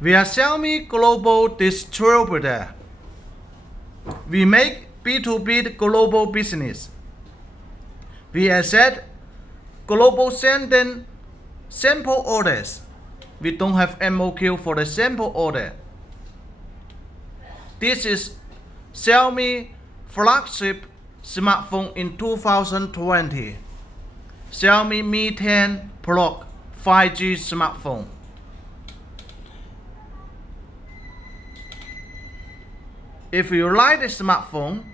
We are Xiaomi global distributor. We make B2B global business. We accept global sending sample orders. We don't have MOQ for the sample order. This is Xiaomi flagship smartphone in 2020. Xiaomi Mi10 Pro 5G smartphone. If you like the smartphone,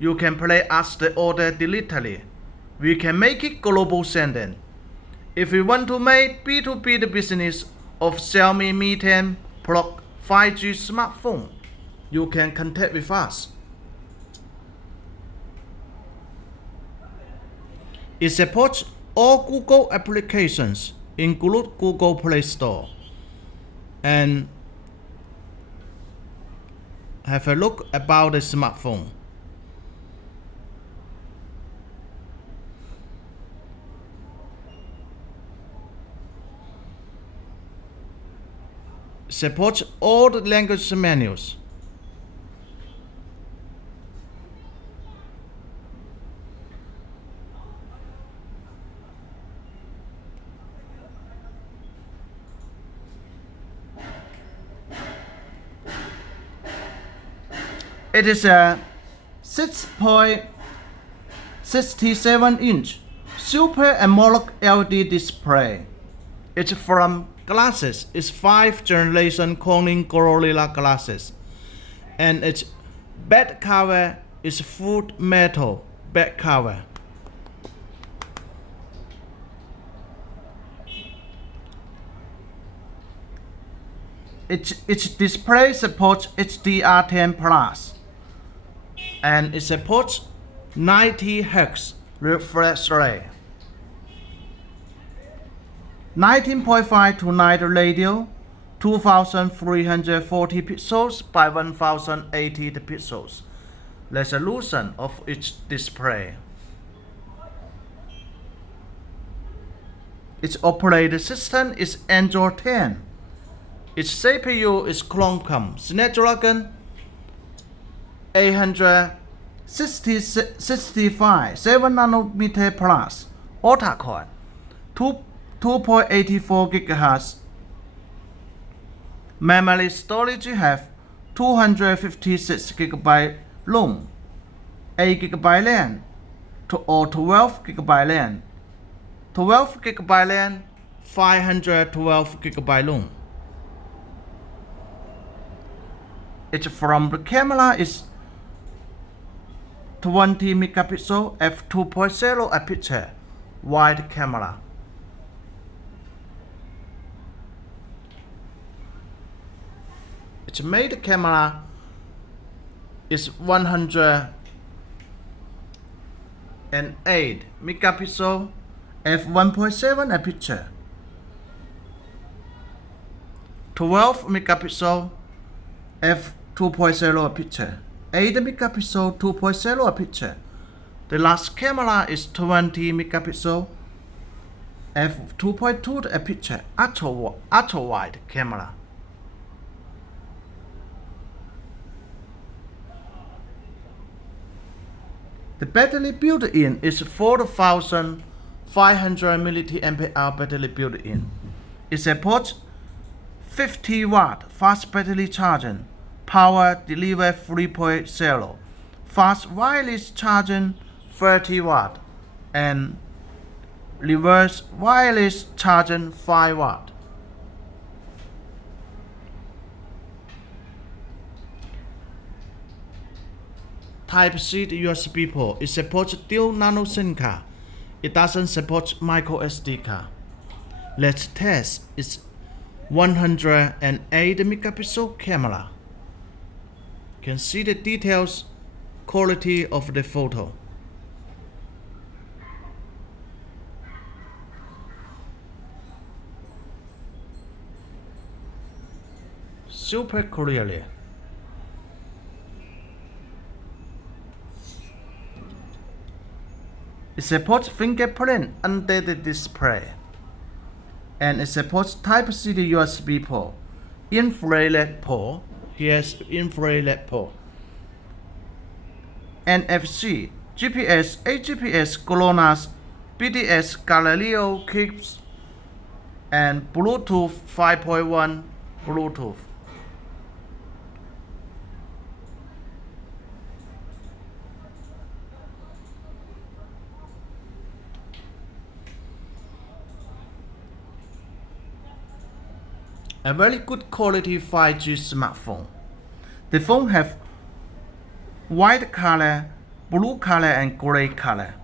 you can place us the order directly. We can make it global sending. If you want to make B2B the business of Xiaomi Mi10 Pro 5G smartphone, you can contact with us. It supports all Google applications, include Google Play Store. And have a look about the smartphone. Supports all the language menus. It is a 6.67-inch Super AMOLED LED display. It's from glasses. It's 5th generation Corning Gorilla glasses, and its back cover is full metal back cover. Its display supports HDR10 Plus, and it supports 90 Hz refresh rate, 19.5 to 9 radio, 2340 pixels by 1080 pixels resolution of its display. Its operating system is Android 10. Its CPU is Qualcomm Snapdragon 865 7nm plus octa-core 2.84 GHz. Memory storage have 256 GB ROM, 8 GB RAM, or 12 GB RAM, 12 GB RAM, 512 GB ROM. It's from the camera is 20 megapixel f2.0 aperture wide camera. Its main camera is 108 megapixel f1.7 aperture, 12 megapixel f2.0 aperture, 8 megapixel 2.0 aperture. The last camera is 20 megapixel f2.2 aperture ultra wide camera. The battery built-in is 4500 mAh battery built-in. It supports 50 watt fast battery charging, power delivery 3.0, fast wireless charging 30 watt, and reverse wireless charging 5 watt. Type-C USB port. It supports dual nano SIM card. It doesn't support micro SD card. Let's test its 108 megapixel camera. You can see the details quality of the photo. Super clearly. It supports fingerprint under the display, and it supports Type-C USB port. infrared port. Here's infrared port. NFC, GPS, AGPS, GLONASS, BDS, Galileo, Kips, and Bluetooth 5.1 Bluetooth. A very good quality 5G smartphone. The phone have white color, blue color, and gray color.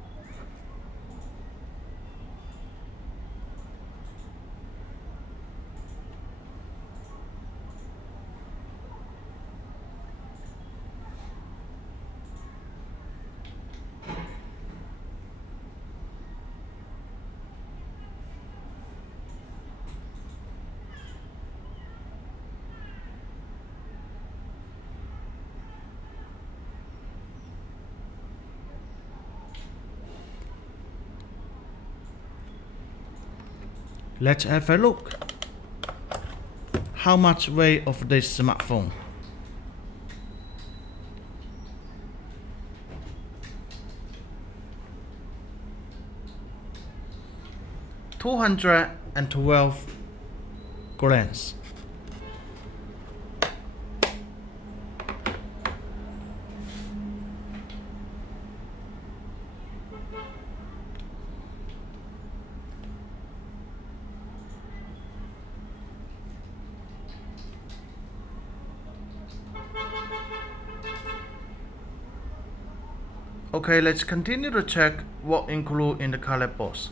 Let's have a look. How much weight of this smartphone? $212 grams. Okay, let's continue to check what included in the color box.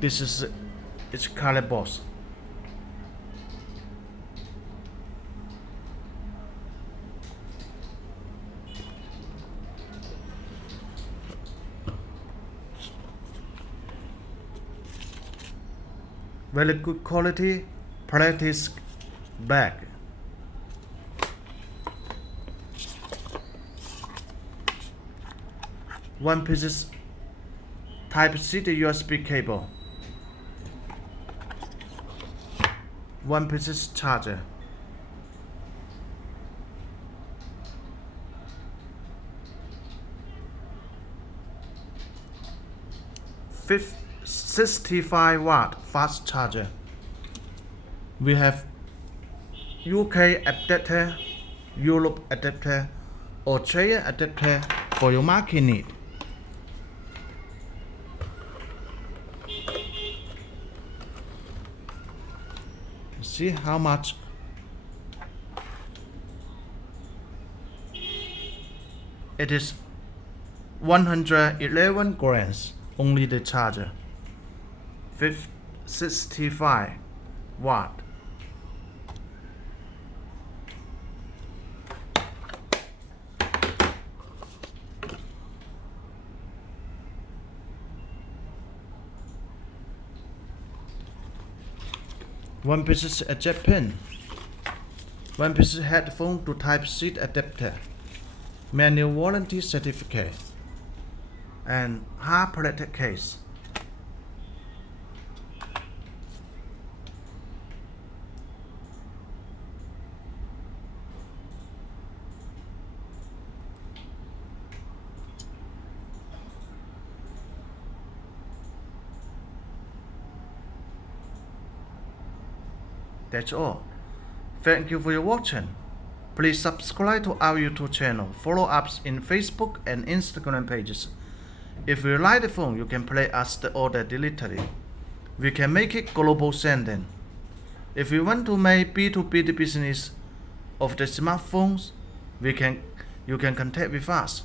This is its color box. Very good quality plastic bag. One piece Type-C to USB cable. One piece charger. Fifth 65-watt fast charger. We have UK adapter, Europe adapter, Australia adapter for your market need. See how much it is. 111 grams only the charger. 65 watt. One piece a jet pin. One piece headphone to Type-C adapter. Manual warranty certificate. And hard plastic case. That's all. Thank you for your watching. Please subscribe to our YouTube channel. Follow us in Facebook and Instagram pages. If you like the phone, you can place us the order digitally. We can make it global sending. If you want to make B2B business of the smartphones, you can contact with us.